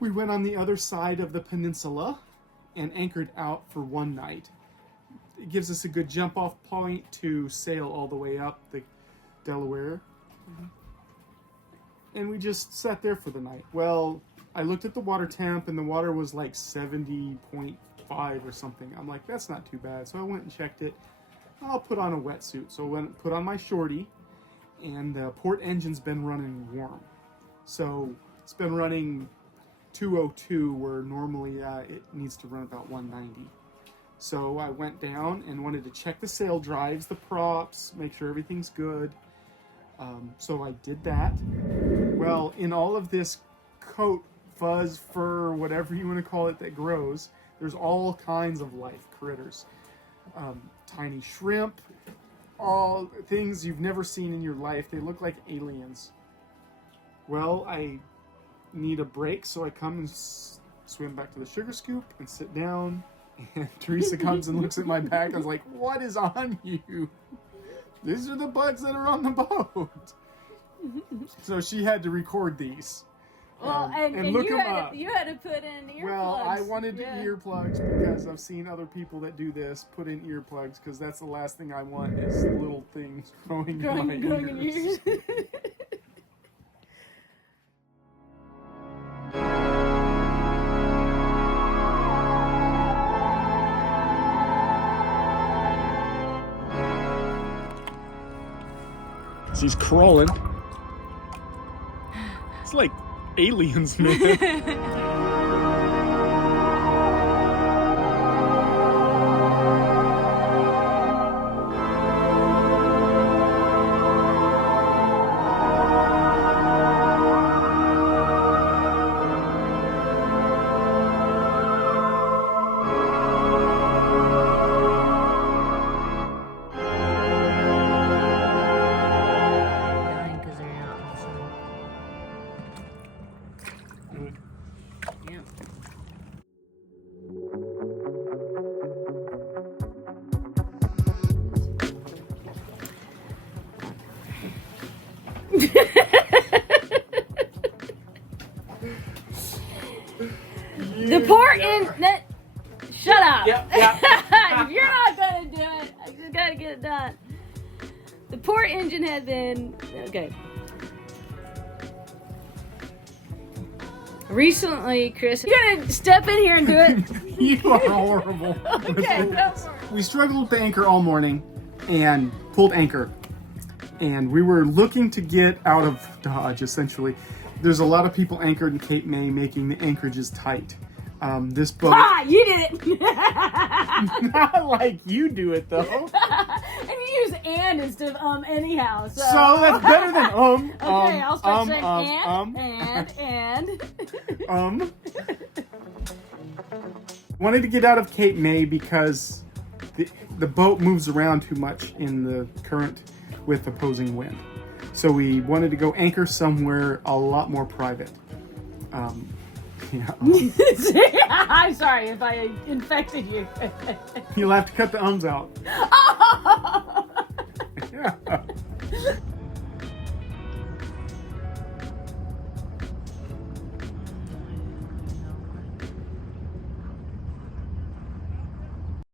We went on the other side of the peninsula and anchored out for one night. It gives us a good jump off point to sail all the way up the Delaware. And we just sat there for the night. Well, I looked at the water temp and the water was like 70.5 or something. I'm like, that's not too bad. So I went and checked it. I'll put on a wetsuit. So I went, put on my shorty, and the port engine's been running warm. So it's been running 202 where normally it needs to run about 190. So I went down and wanted to check the sail drives, the props, make sure everything's good. So I did that. Well, in all of this coat, fuzz, fur, whatever you want to call it that grows, there's all kinds of life, critters. Tiny shrimp, all things you've never seen in your life. They look like aliens. Well, I need a break, so I come and swim back to the sugar scoop and sit down. And Teresa comes and looks at my back. I was like, what is on you? These are the bugs that are on the boat. So she had to record these. Well, and look you, them had up. to, you had to put in earplugs. Well, I wanted earplugs because I've seen other people that do this put in earplugs because that's the last thing I want is little things growing in my ears. She's crawling. It's like aliens, man. The port in that. Shut up. Yep. If you're not gonna do it, I just gotta get it done. The port engine had been okay. Recently, Chris, you're gonna step in here and do it. You are horrible. Okay, go for it. We struggled to anchor all morning and pulled anchor. And we were looking to get out of Dodge, essentially. There's a lot of people anchored in Cape May making the anchorages tight. This boat... Ah, you did it! Not like you do it, though. And you use and instead of anyhow, so... So that's better than Okay, I'll start saying and. Wanted to get out of Cape May because the boat moves around too much in the current with opposing wind. So we wanted to go anchor somewhere a lot more private. I'm sorry if I infected you. You'll have to cut the ums out. Oh! Yeah.